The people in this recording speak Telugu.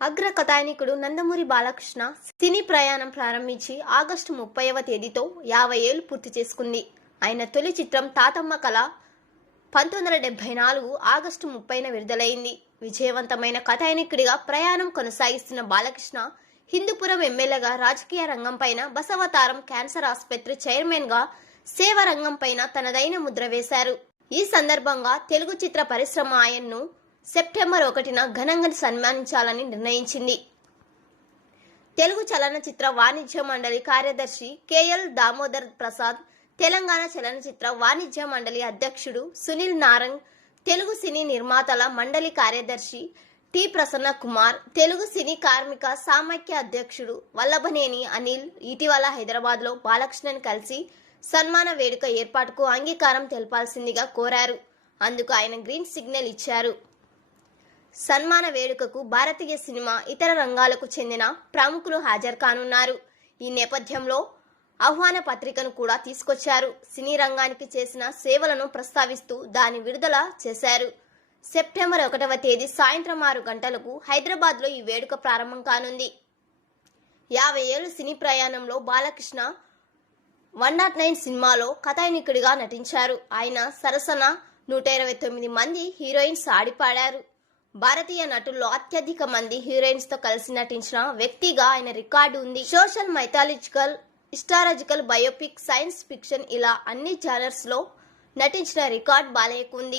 అగ్ర కథాయనికుడు నందమూరి బాలకృష్ణ సినీ ప్రయాణం ప్రారంభించి ఆగస్టు ముప్పైవ తేదీతో యాభై ఏళ్ళు పూర్తి చేసుకుంది. ఆయన తొలి చిత్రం తాతమ్మ కళ పంతొమ్మిది వందల డెబ్బై నాలుగు ఆగస్టు ముప్పైన విడుదలైంది. విజయవంతమైన కథానికుడిగా ప్రయాణం కొనసాగిస్తున్న బాలకృష్ణ హిందూపురం ఎమ్మెల్యేగా రాజకీయ రంగంపైన బసవతారం క్యాన్సర్ ఆసుపత్రి చైర్మన్గా సేవ రంగంపైన తనదైన ముద్ర వేశారు. ఈ సందర్భంగా తెలుగు చిత్ర పరిశ్రమ ఆయన్ను సెప్టెంబర్ ఒకటిన ఘనంగా సన్మానించాలని నిర్ణయించింది. తెలుగు చలనచిత్ర వాణిజ్య మండలి కార్యదర్శి కేఎల్ దామోదర్ ప్రసాద్ తెలంగాణ చలనచిత్ర వాణిజ్య మండలి అధ్యక్షుడు సునీల్ నారంగ్ తెలుగు సినీ నిర్మాతల మండలి కార్యదర్శి టి ప్రసన్న కుమార్ తెలుగు సినీ కార్మిక సామాఖ్య అధ్యక్షుడు వల్లభనేని అనిల్ ఇటీవల హైదరాబాద్లో బాలకృష్ణన్ కలిసి సన్మాన వేడుక ఏర్పాటుకు అంగీకారం తెలపాల్సిందిగా కోరారు. అందుకు ఆయన గ్రీన్ సిగ్నల్ ఇచ్చారు. సన్మాన వేడుకకు భారతీయ సినిమా ఇతర రంగాలకు చెందిన ప్రముఖులు హాజరు కానున్నారు. ఈ నేపథ్యంలో ఆహ్వాన పత్రికను కూడా తీసుకొచ్చారు. సినీ రంగానికి చేసిన సేవలను ప్రస్తావిస్తూ దాని విడుదల చేశారు. సెప్టెంబర్ ఒకటవ తేదీ సాయంత్రం ఆరు గంటలకు హైదరాబాద్లో ఈ వేడుక ప్రారంభం కానుంది. యాభై ఏళ్ళు సినీ ప్రయాణంలో బాలకృష్ణ వన్ నాట్ నైన్ సినిమాలో కథాయనికుడిగా నటించారు. ఆయన సరసన నూట ఇరవై తొమ్మిది మంది హీరోయిన్స్ ఆడిపాడారు. భారతీయ నటుల్లో అత్యధిక మంది హీరోయిన్స్తో కలిసి నటించిన వ్యక్తిగా ఆయన రికార్డు ఉంది. Social mythological histological biopic science fiction ఇలా అన్ని జానర్స్లో నటించిన రికార్డ్ బాలయ్యకు ఉంది.